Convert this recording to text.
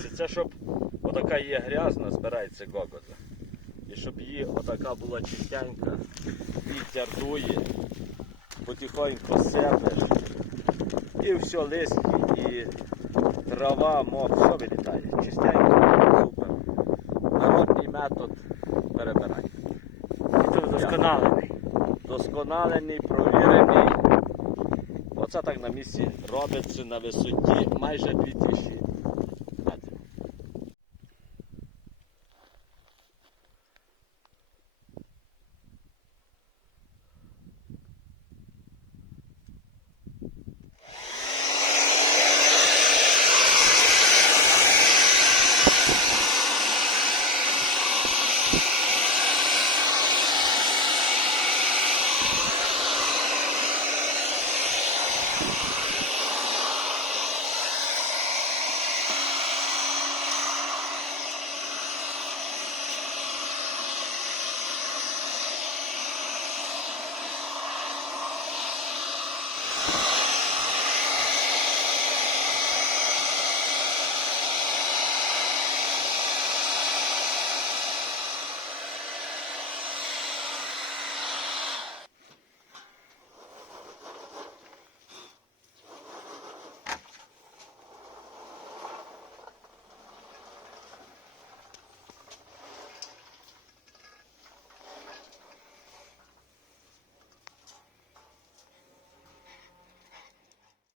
Хлопці, це щоб отака є грязна, збирається гогоза. І щоб її отака була чистенька, вітер дує, потихоньку сепеш, і все листки, і трава, мох, все вилітає. Чистенько, супер. Народний метод перебирання. Це досконалений. Досконалений, провірений. Оце так на місці робиться на висоті майже 2000